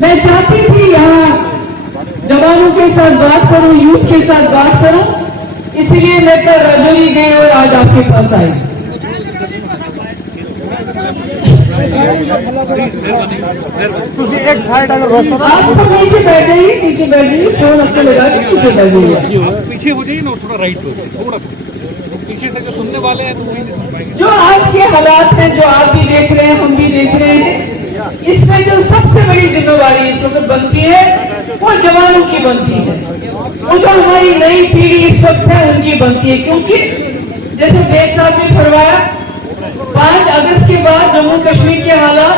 मैं चाहती थी यहाँ जवानों के साथ बात करूं, यूथ के साथ बात करूं, इसलिए मैं कल राजौरी गई और आज आपके पास आई। एक साइड अगर आप सब नीचे बैठ जाइए, नीचे बैठ जाइए, फोन अपने लगा के नीचे बैठ जाइए। पीछे हो जाइए ना, थोड़ा राइट हो, थोड़ा सा पीछे से जो सुनने वाले हैं तो वही नहीं सुन पाएंगे। जो आज के हालात हैं, जो आप भी देख रहे हैं, हम भी देख रहे हैं, इसमें जो सबसे बड़ी जिम्मेवारी इस वक्त बनती है वो जवानों की बनती है, वो जो हमारी नई पीढ़ी इस वक्त है उनकी बनती है। क्योंकि जैसे बेग साहब ने फरमाया, 5 अगस्त के बाद जम्मू कश्मीर के हालात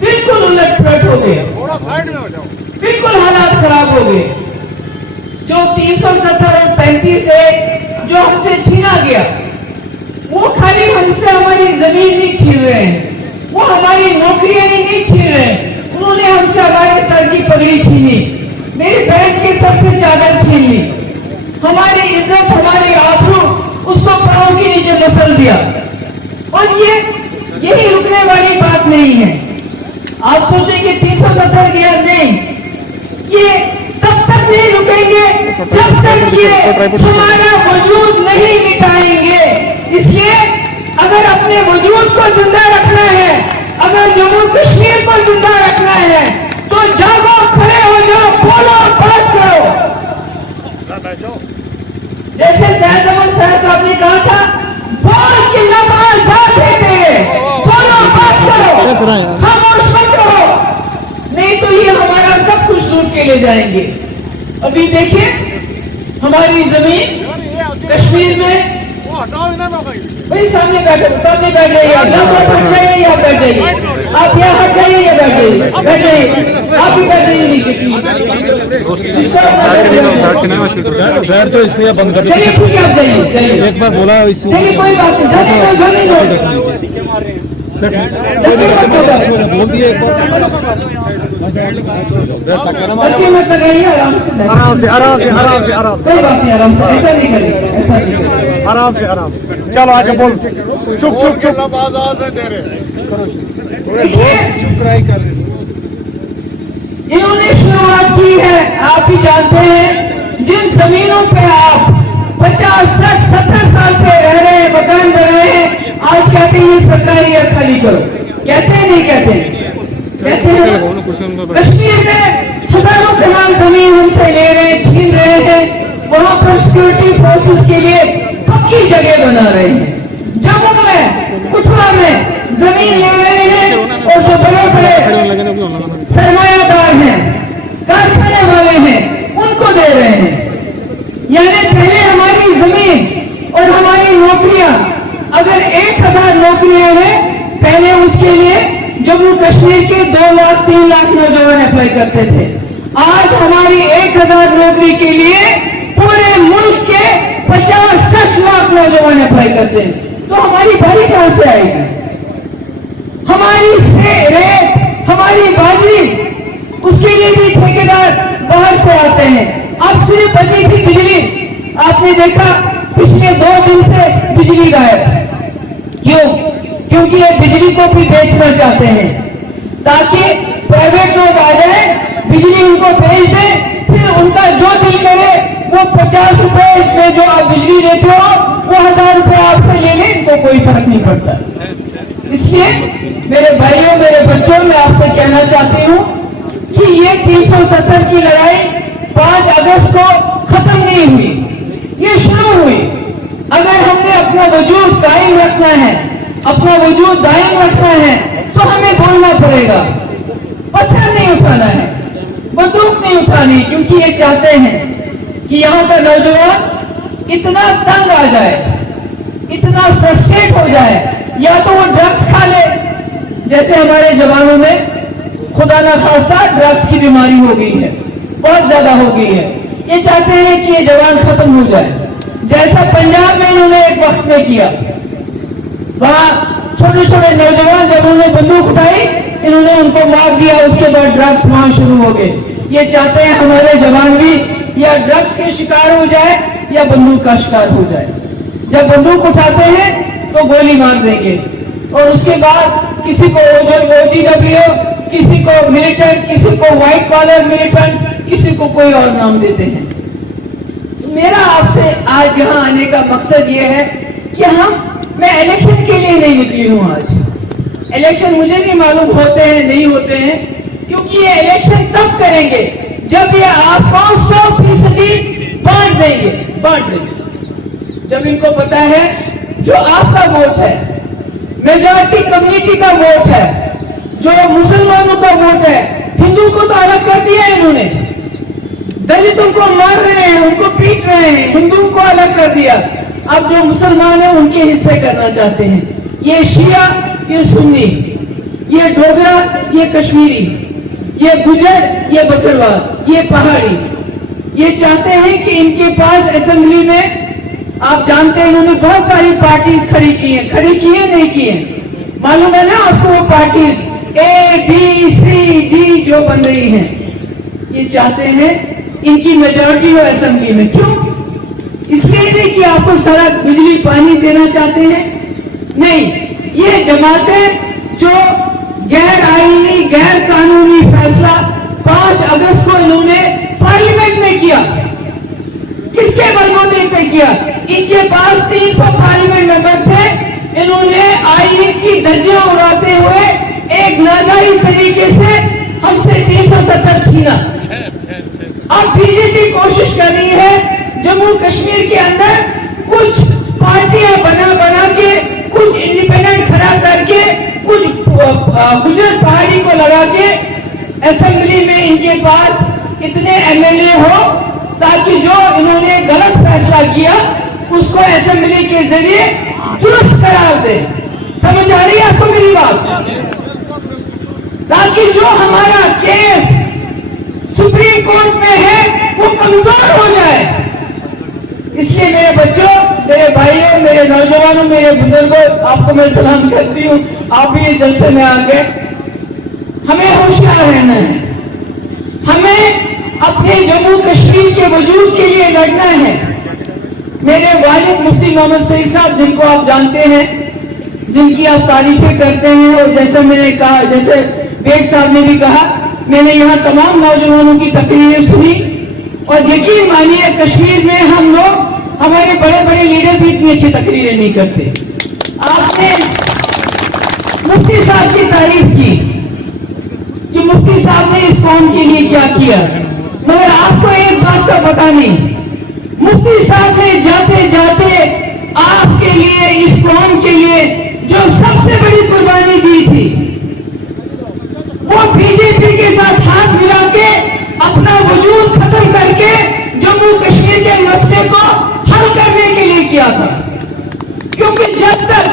बिल्कुल उलट पलट हो गए, बिल्कुल हालात खराब हो गए। जो 370 और 35 है जो हमसे छीना गया, वो खाली हमसे हमारी जमीन नहीं छीन रहे हैं, वो हमारी नौकरियां नहीं छीन रहे हैं, उन्होंने हमसे हमारे सर की पगड़ी छीनी, मेरी बहन के सर से चादर छीन ली, हमारी इज्जत, हमारी आबरू उसको पांव के नीचे मसल दिया। और यही रुकने वाली बात नहीं है। आप सोचेंगे 370 गया, नहीं, ये तब तक नहीं रुकेंगे जब तक ये हमारा वजूद नहीं मिटाएंगे। इसलिए अगर अपने वजूद को जिंदा रखना है, अगर जम्मू कश्मीर को जिंदा रखना है, तो जागो, खड़े हो जाओ, बोलो, बात करो। जैसे फैज अहमद फैज साहब ने कहा था, बोल के लब आजाद है तेरे, बोलो, बात करो, खामोश मत रहो, नहीं तो ये हमारा सब कुछ लूट के ले जाएंगे। अभी देखिए हमारी जमीन कश्मीर में, भाई सामने बैठ जाइए, आप हट जाइए, आप बैठ जाइए, आप यहाँ हट जाइए, या बैठ जाइए, बैठ जाइए, आप भी बैठ जाइए नीचे। बैठ जाओ, इसलिए बंद कर चलिए ठीक है, आप जाइए, एक बार बोला इससे चलिए कोई बात नहीं, बोल दिए मत लगाइए, आराम से, कोई बात नहीं, आराम से, ऐसा नहीं करेंगे, ऐसा नहीं करेंगे, आराम से। चलो आजा, बोल, चुप। थोड़े लोग चुप कराई कर रहे। इन्होंने शुरुआत की है, आप भी जानते हैं, जिन जमीनों पे आप 50, 60, 70 साल से रह रहे हैं, मकान बन रहे हैं, आज कहते हैं ये सरकारी या खाली करो, कहते हैं नहीं कहते हैं? कश्मीर में हजारों कनाल जमीन हमसे ले रहे हैं, छीन रहे हैं, वहां पर सिक्योरिटी फोर्सेस के लिए पक्की जगह बना रहे हैं। जम्मू में, कठुआ में जमीन ले रहे हैं, और जो बड़े बड़े सरमायादार हैं, कारखाने वाले हैं, उनको दे रहे हैं। यानी पहले हमारी जमीन और हमारी नौकरियां, अगर 1000 नौकरियां हैं, पहले उसके लिए जम्मू कश्मीर के 2 लाख 3 लाख नौजवान अप्लाई करते थे। आज हमारी 1000 नौकरी के लिए पूरे मुल्क के 50-60 लाख नौजवान अप्लाई करते हैं। तो हमारी बारी कहां से आएगी? हमारी रेत, हमारी बाजरी, उसके लिए भी ठेकेदार बाहर से आते हैं। अब सिर्फ बची थी बिजली, आपने देखा पिछले 2 दिन से बिजली गायब। क्यों? क्योंकि ये बिजली को भी बेचना चाहते हैं, ताकि प्राइवेट लोग आ जाए, बिजली उनको भेज दें, फिर उनका जो दिल करे वो 50 रुपए में जो आप बिजली देते हो वो 1000 रुपए आपसे ले लें, इनको कोई फर्क नहीं पड़ता। इसलिए मेरे भाइयों, मेरे बच्चों, मैं आपसे कहना चाहती हूँ कि ये 370 की लड़ाई 5 अगस्त को खत्म नहीं हुई, ये शुरू हुई। अगर हमने अपना वजूद कायम रखना है, अपना वजूद दायम रखना है, तो हमें बोलना पड़ेगा, पत्थर नहीं उठाना है, बंदूक नहीं उठानी, क्योंकि ये चाहते हैं कि यहाँ का नौजवान इतना तंग आ जाए, इतना फ्रस्ट्रेट हो जाए, या तो वो ड्रग्स खा ले, जैसे हमारे जवानों में खुदा ना खास्ता ड्रग्स की बीमारी हो गई है, बहुत ज्यादा हो गई है। ये चाहते हैं कि ये जवान खत्म हो जाए, जैसा पंजाब में इन्होंने एक वक्त में किया। वहां छोटे छोटे नौजवान जब उन्होंने बंदूक उठाई, इन्होंने उनको मार दिया, उसके बाद ड्रग्स वहां शुरू हो गए। ये चाहते हैं हमारे जवान भी या ड्रग्स के शिकार हो जाए या बंदूक का शिकार हो जाए। जब बंदूक उठाते हैं तो गोली मार देंगे, और उसके बाद किसी को OGW किसी को मिलिटेंट, किसी को व्हाइट कॉलर मिलिटेंट, किसी को कोई और नाम देते हैं। मेरा आपसे आज यहाँ आने का मकसद ये है कि मैं इलेक्शन के लिए नहीं निकली हूँ। आज इलेक्शन मुझे नहीं मालूम होते हैं नहीं होते हैं, क्योंकि ये इलेक्शन तब करेंगे जब ये आपको 100% बांट देंगे। जब इनको पता है जो आपका वोट है, मेजॉरिटी कम्युनिटी का वोट है, जो मुसलमानों का वोट है, हिंदू को तो अलग कर दिया है इन्होंने, दलितों को मार रहे हैं, उनको पीट रहे हैं, हिंदू को अलग कर दिया। अब जो मुसलमान है उनके हिस्से करना चाहते हैं। ये शिया, ये सुन्नी, ये डोगरा, ये कश्मीरी, ये गुजर, ये बकरवाल, ये पहाड़ी, ये चाहते हैं कि इनके पास असेंबली में, आप जानते हैं इन्होंने बहुत सारी पार्टीज खड़ी की है नहीं की है, मालूम है ना आपको? वो पार्टीज ABCD जो बन रही हैं, ये चाहते हैं इनकी मेजॉरिटी हो असेंबली में। क्यों? इसलिए नहीं कि आपको सड़क, बिजली, पानी देना चाहते हैं, नहीं, ये जमातें जो गैर आईनी, गैर कानूनी फैसला 5 अगस्त को इन्होंने पार्लियामेंट में किया, किसके बलबूते पे किया? इनके पास 300 पार्लियामेंट मेंबर थे, इन्होंने आईन की धज्जियां उड़ाते हुए एक नाजायज तरीके से हमसे 370 छीना। अब बीजेपी कोशिश कर रही है जम्मू कश्मीर के अंदर कुछ पार्टियां बना के, कुछ इंडिपेंडेंट खड़ा करके, कुछ गुजर पहाड़ी को लगा के असेंबली में इनके पास इतने MLA हो ताकि जो इन्होंने गलत फैसला किया उसको असेंबली के जरिए दुरुस्त करार दे। समझ आ रही है आपको मेरी बात? ताकि जो हमारा केस सुप्रीम कोर्ट में है वो कमजोर हो जाए। इसलिए मेरे बच्चों, मेरे भाइयों, मेरे नौजवानों, मेरे बुजुर्गों, आपको मैं सलाम करती हूँ। आप भी ये जलसे में आ गए। हमें होशियार रहना है, हमें अपने जम्मू कश्मीर के वजूद के लिए लड़ना है। मेरे वालिद मुफ्ती मोहम्मद सईद साहब, जिनको आप जानते हैं, जिनकी आप तारीफें करते हैं, और जैसे मैंने कहा, जैसे बेग साहब ने भी कहा, मैंने यहाँ तमाम नौजवानों की तकरीरें सुनी, और यकीन मानिए कश्मीर में हम लोग, हमारे बड़े बड़े लीडर भी इतनी अच्छी तकरीरें नहीं करते। आपने मुफ्ती साहब की तारीफ की कि मुफ्ती साहब ने इस कौम के लिए क्या किया, मगर आपको एक बात का पता नहीं, मुफ्ती साहब ने जाते जाते आपके लिए, इस कौम के लिए जो सबसे बड़ी कुर्बानी दी थी, वो बीजेपी के साथ हाथ मिला के अपना वजूद खत्म करके जम्मू कश्मीर के मसले को हल करने के लिए किया था। क्योंकि जब तक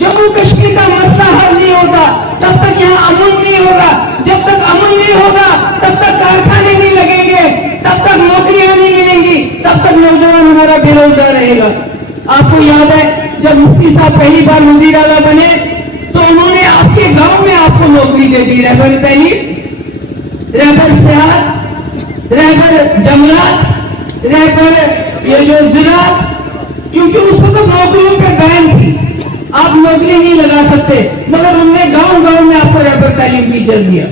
जम्मू कश्मीर का मसला हल नहीं होगा, तब तक यहाँ अमन नहीं होगा, जब तक अमन नहीं होगा तब तक कारखाने नहीं लगेंगे, तब तक नौकरियां नहीं मिलेंगी, तब तक नौजवान हमारा बेरोजगार रहेगा। आपको याद है जब मुफ्ती साहब पहली बार वजीर आला बने तो उन्होंने आपके गांव में आपको नौकरी दे दी, रहबर तैलीम, रहबर सेहत, रहबर जंगलात, रहबर ये जो जिला, क्योंकि उस वक्त नौकरियों पे बैन थी, आप नौकरी नहीं लगा सकते, मगर उन्होंने गांव गांव में आपको रहबर तालीम टीचर दिया।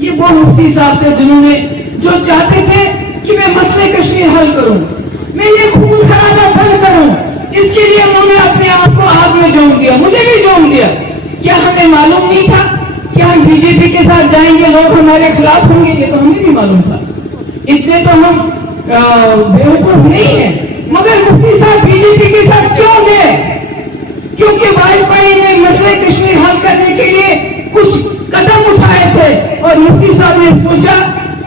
ये वो मुफ्ती साहब थे जिन्होंने, जो चाहते थे कि मैं मसले कश्मीर हल करूं, मैं ये खून खराबा बंद करूं, इसके लिए उन्होंने अपने आप को आग में झोंक दिया, मुझे भी झोंक दिया। क्या हमें मालूम नहीं था कि हम बीजेपी के साथ जाएंगे, लोग हमारे खिलाफ होंगे? ये तो हमें भी मालूम था, इतने तो हम बेवकूफ नहीं है। मगर मुफ्ती साहब बीजेपी के साथ क्यों गए? क्योंकि वाजपेयी ने मसले कश्मीर हल करने के लिए कुछ कदम उठाए थे, और मुफ्ती साहब ने सोचा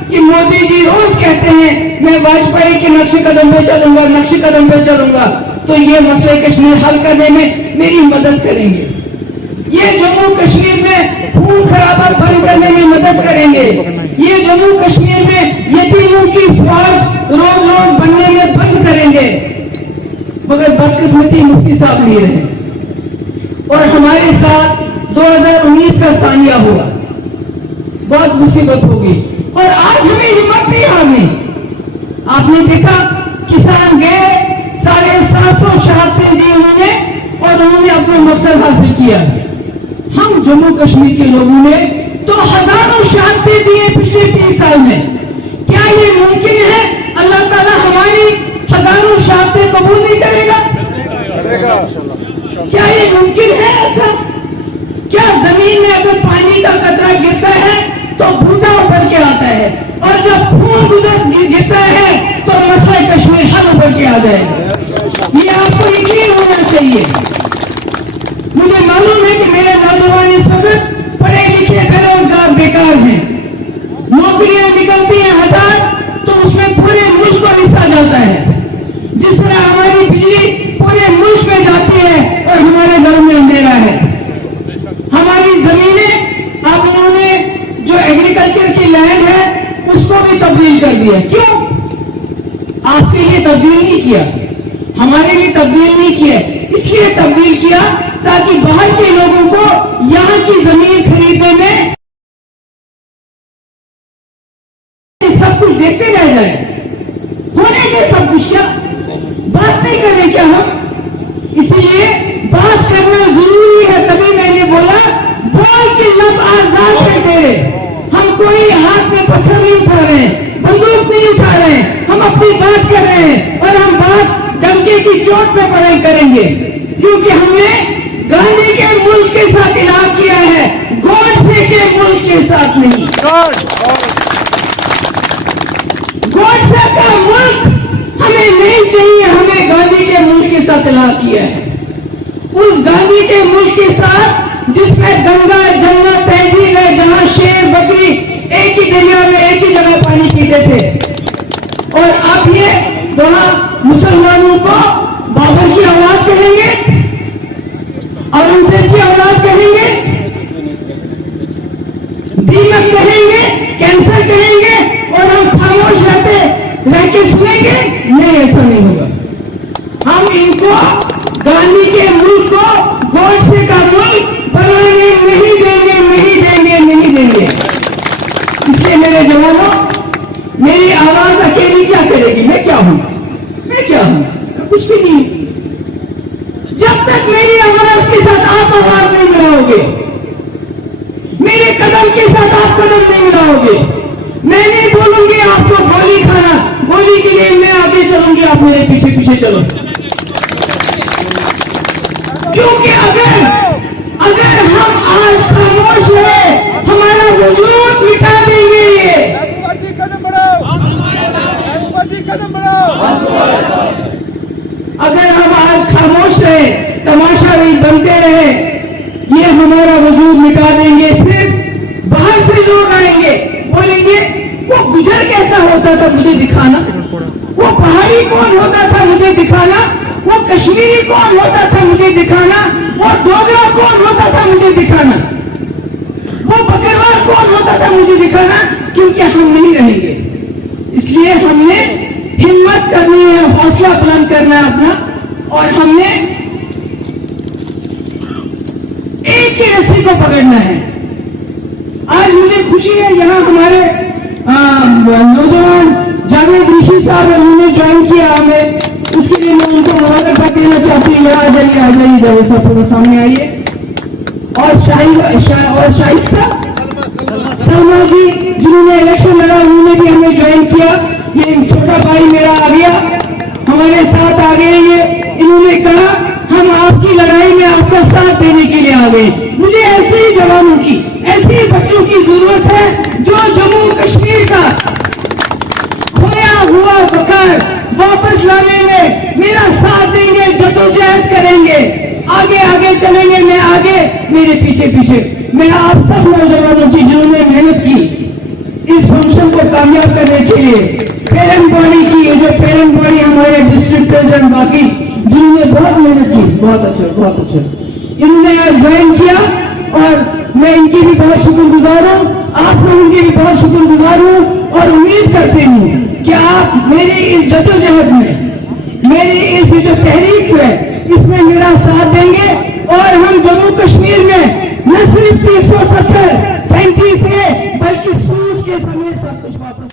कि मोदी जी रोज कहते हैं मैं वाजपेयी के नक्शे कदम पे चलूंगा, नक्शे कदम पे चलूंगा, तो ये मसले कश्मीर हल करने में मेरी मदद करेंगे, ये जम्मू कश्मीर में खून खराबा बंद करने में मदद करेंगे, ये जम्मू कश्मीर में यतीमों की फौज रोज रोज बनने में बंद करेंगे। मगर बदकिस्मती मुफ्ती साहब नहीं रहे, और हमारे साथ 2019 का सानिया हुआ, बहुत मुसीबत होगी, और आज हमें हिम्मत नहीं हारनी। आपने देखा किसान गए, 750 शहादतें दी उन्होंने, और उन्होंने अपना मकसद हासिल किया। हम जम्मू कश्मीर के लोगों ने तो हजारों शहादतें दी हैं पिछले 30 साल में। क्या ये मुमकिन है अल्लाह ताला हमारी हजारों शहादतें कबूल नहीं करेगा? क्या ये मुमकिन है ऐसा? क्या जमीन में अगर पानी का कतरा गिरता है तो भूटा उभर के आता है, और जब खून गिरता है तो मसला कश्मीर हल उभर के आ जाएगा। ये आपको यकीन होना चाहिए। मुझे मालूम है कि मेरे नौजवान इस वक्त पढ़े लिखे बेरोजगार बेकार हैं, नौकरियां निकलती हैं 1000 तो उसमें पूरे मुल्क को हिस्सा जाता है। जिस तरह हमारी बिजली पूरे मुल्क में जाती है और हमारे घरों में अंधेरा है। हमारी जमीनें आप लोगों ने जो एग्रीकल्चर की लैंड है उसको भी तब्दील कर दिया। क्यों? आपके लिए तब्दील नहीं किया, हमारे लिए तब्दील नहीं किया, इसलिए तब्दील किया ताकि बाहर के लोगों को यहाँ की जमीन खरीदने में सब कुछ देखते रह जाए। होने के सब कुछ, क्या बात नहीं कर रहे क्या हम? इसीलिए बात करना जरूरी है। तभी मैंने बोला बोल के लब आजाद कर दे रहे। हम कोई हाथ में पत्थर नहीं उठा रहे, बंदूक नहीं उठा रहे, हम अपनी बात कर रहे हैं और हम बात डंके की चोट पे पढ़ाई करेंगे, क्योंकि हमने गांधी के मुल्क के साथ इलाज किया है, गोडसे के मुल्क के साथ नहीं। गोडसे का मुल्क हमें नहीं चाहिए, हमें गांधी के मुल्क के साथ इलाज किया है। उस गांधी के मुल्क के साथ जिसमें गंगा जमुना तहजीब है, जहां शेर बकरी एक ही दरिया में एक ही जगह पानी पीते थे, और अब ये वहां मुसलमानों को बाबर की औलाद कहेंगे, औरंगजेब की औलाद कहेंगे, दीमक कहेंगे, कैंसर कहेंगे, और हम खामोश रह के सुनेंगे? नहीं, ऐसा नहीं होगा। हम इनको गांधी के मुल्क को गोडसे का मुल्क बनाने नहीं देंगे, नहीं देंगे, नहीं देंगे। इसलिए मेरे जवानों, मेरी आवाज अकेली क्या करेगी? मैं क्या हूं? मैं क्या हूं? कुछ भी नहीं। जब तक मेरी आवाज के साथ आप आवाज नहीं मिलाओगे, मेरे कदम के साथ आप कदम नहीं मिलाओगे, मैं नहीं बोलूंगी आपको गोली खाना, गोली के लिए मैं आगे चलूंगी, आप मेरे पीछे पीछे चलो। क्योंकि अगर हम आज खामोश रहे, हमारा वजूद मिटा देंगे। ये अगर हम आज खामोश रहे, तमाशा नहीं बनते रहे, ये हमारा वजूद मिटा देंगे। फिर बाहर से लोग आएंगे, बोलेंगे वो गुजर कैसा होता था मुझे दिखाना, वो पहाड़ी कौन होता था मुझे दिखाना, वो कश्मीरी कौन होता था मुझे दिखाना, वो डोगरा कौन होता था मुझे दिखाना, वो बकरवाल कौन होता था मुझे दिखाना। क्योंकि हम नहीं रहेंगे। इसलिए हमने हिम्मत करनी है, हौसला बुलंद करना है अपना, और हमने एक ही रस्सी को पकड़ना है। आज मुझे खुशी है, यहाँ हमारे नौजवान जावेद ऋषि साहब उन्होंने ज्वाइन किया हमें, उसके लिए मैं उनको मुबारकबाद देना चाहती हूँ। आ जाइए जावेद साहब, थोड़ा सामने आइए। और शाइस्ता सलमा जी जिन्होंने इलेक्शन लड़ा, उन्होंने भी हमें ज्वाइन किया। ये छोटा भाई मेरा आ गया, हमारे साथ आ गए। ये इन्होंने कहा हम आपकी लड़ाई में आपका साथ देने के लिए आ गए। मुझे ऐसे ही जवानों की, ऐसे ही बच्चों की जरूरत है जो जम्मू कश्मीर का खोया हुआ वकार वापस लाने में मेरा साथ देंगे, जद्दोजहद करेंगे, आगे आगे चलेंगे। मैं आगे, मेरे पीछे पीछे। मैं आप सब नौजवानों की जिन्होंने मेहनत की इस फंक्शन को कामयाब करने के लिए, पेरेंट बॉडी की, ये जो पेरेंट बॉडी हमारे डिस्ट्रिक्ट प्रेसिडेंट बाकी जिन्होंने बहुत मेहनत की, बहुत अच्छा इन्होंने ज्वाइन किया, और मैं इनकी भी बहुत शुक्रगुजार हूँ, आप लोगों की भी बहुत शुक्रगुजार हूँ, और उम्मीद करती हूँ कि आप मेरी इस जद्दोजहद में, मेरी इस जो तहरीक है, इसमें मेरा साथ देंगे, और हम जम्मू कश्मीर में न सिर्फ 370 35 से बल्कि सूद के समेत सब कुछ वापस